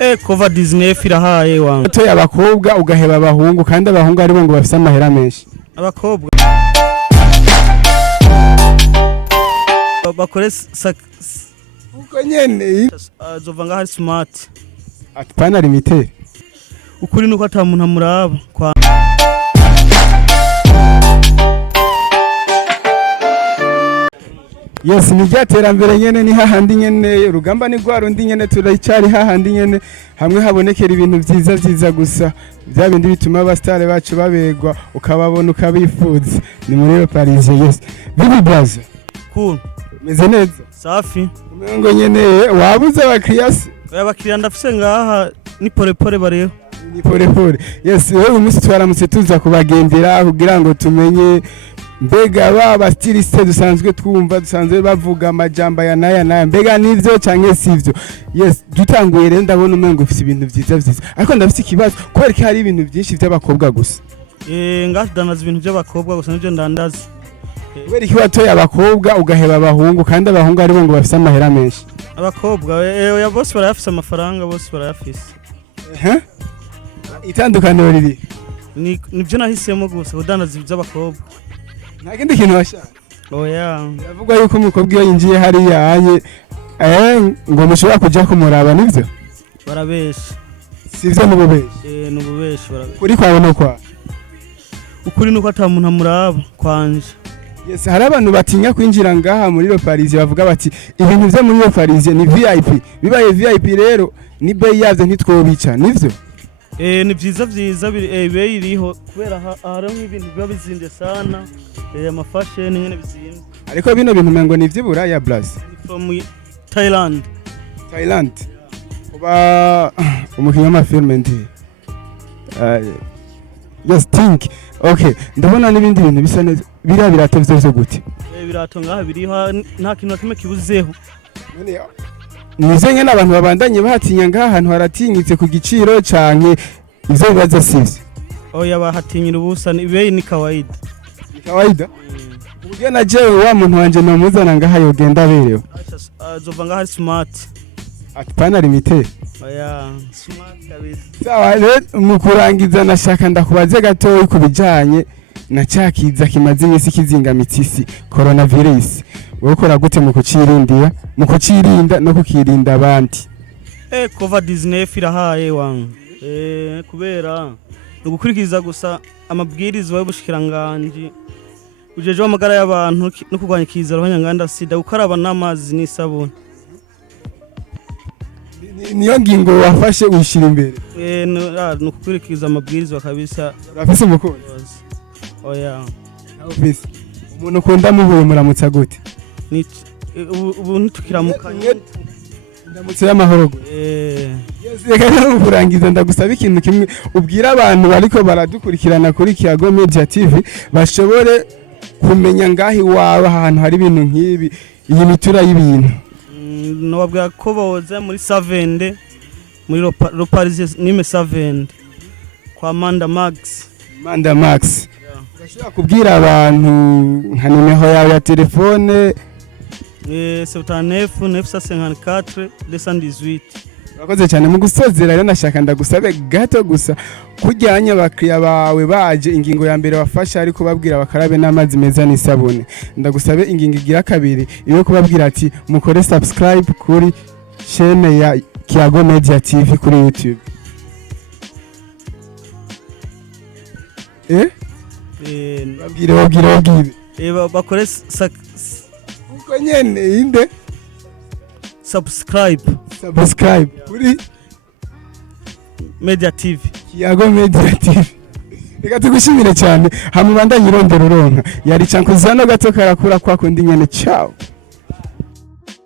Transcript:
COVID-19 irahaye wangu. Toya abakobwa ugaheba abahungu kandi abahungu ari bo ngo bafite amahera menshi. Abakobwa bakore uko nyene azova ngaho ari smart. Atpana limite. Ukuri nuko ata muntu amuraba kwa Yes, ni ryaterambere nyene ni hahandi nyene urugamba ni rwa rundi nyene turayicari hahandi nyene hamwe habonekera ibintu vyiza gusa bya bindi bituma abastare bacu babegwa ukababona ukabifuza ni muri Paris. Yes, bibi brother cool meze neza safi umengo nyene wabuze abakiriya ndafise ngaha ni pole bareho ni pole. Yes, wewe umunsi twaramutse tuza kubagendera kugira ngo tumenye mbega baba stiliste dusanzwe bavuga amajamba ya naya mbega nivyo canke sivyo. Yes, dutanguye rero ndabona umengo ufite ibintu vyiza ariko ndafite ikibazo kubera ko hari ibintu byinshi by'abakobwa gusa. Ngasdandaza ibintu by'abakobwa gusa nivyo ndandaza. Kubera ko watoya abakobwa ugaheba abahungu kandi abahungu ari bo ngo bafite amahera menshi. Abakobwa ya bose barayafise amafaranga bose barayafise. Itandukaniro riri nivyo nahisemo gusa kudandaza iby'abakobwa. Nta kindi kintu washaka. Oya. Yavuga yuko umukobwa iyo yinjiye hariya anye ngo mushobora kuja kumuraba nivyo. Barabesha. Sivyo nububeshi. Nububeshi barabesha. Kuri kwawe no kwa. Ukuri nuko ata muntu amuraba kwanje. Yes, hari abantu batinya kwinjira ngaha muri Paris bavuga bati ibintu byo muri Paris ni VIP. Bibaye VIP rero ni bay yavyo ntitwobica nivyo. Ni vyiza beye iriho kubera hariho nk'ibintu biba bizinde sana ama fashion nyene bizinde. Ariko bino bintu mengo ni vyibura ya Blas. From Thailand. Kuba umukinya w'amafilme ndi. Yes, think. Okay, ndabona n'ibindi bintu bisa neza. Birato vyo gute? Birato ngaha biriho nta kintu kimwe kibuzeho. Nize nyene abantu babandanye bahatinya ngaha ahantu haratinyitse ku giciro canke ivyo bibaza sivyo. Oya bahatinyira ubusa ibeye ni kawaida. Ni kawaida? Ubwo na jewe wa muntu wanje no muzana ngaha yogenda berewe. Azova ngaha smart. Atpana limite. Oya smart kabisa. Sawa rero mu kurangiza nashaka ndakubaze gatoyi kubijanye na cakiza kimaze imisi kizingamitsi coronavirus. Wewe ukora gute mu kucirinda no kukirinda abandi? COVID-19 irahaye wangu. Kubera nugukurikiza gusa amabwirizo y'ubushikiranganje ujeje w'amagara y'abantu no kurwanya ikizaro hanyanganda sida gukaraba n'amazi n'isabuni. Niyo ngingo wafashe wishira imbere. Nukurikiza amabwirizo kabisa. Urafise umukozi? Oya. Office. Umuntu ukunda muhuye muramutsa gute? Ubu nitukiramukanye ndamutse y'amahoro. Yes, reka kurangiza ndagusaba ikintu kimwe ubwira abantu bariko baradukurikirana kuri Kiyago Media TV bashobore kumenya ngahi wawe ahantu hari ibintu nk'ibi iyi mitura y'ibintu. Nobabwira ko boza muri Savende muri Paris nime Savende kwa Manda Max. Gashobora kubwira abantu nka nimero yawe ya telefone 79 954 218. Urakoze cyane mu gusozera rero nashaka ndagusabe gato gusa kujyanya abakiriya bawe baje ingingo ya mbere wafasha ariko babwira bakarabe n'amazi meza n'isabune. Ndagusabe ingingo igira kabiri iyo kubabwira ati mukore subscribe kuri chaîne ya Kiyago Media TV kuri YouTube. Babwire. Bakore uko nyene inde subscribe kuri Media TV. Kiyago Media TV. Reka tugushimire cyane hamubandanye irondero ronka yari cankuzano gato karakura kwa kundi nyene ciao.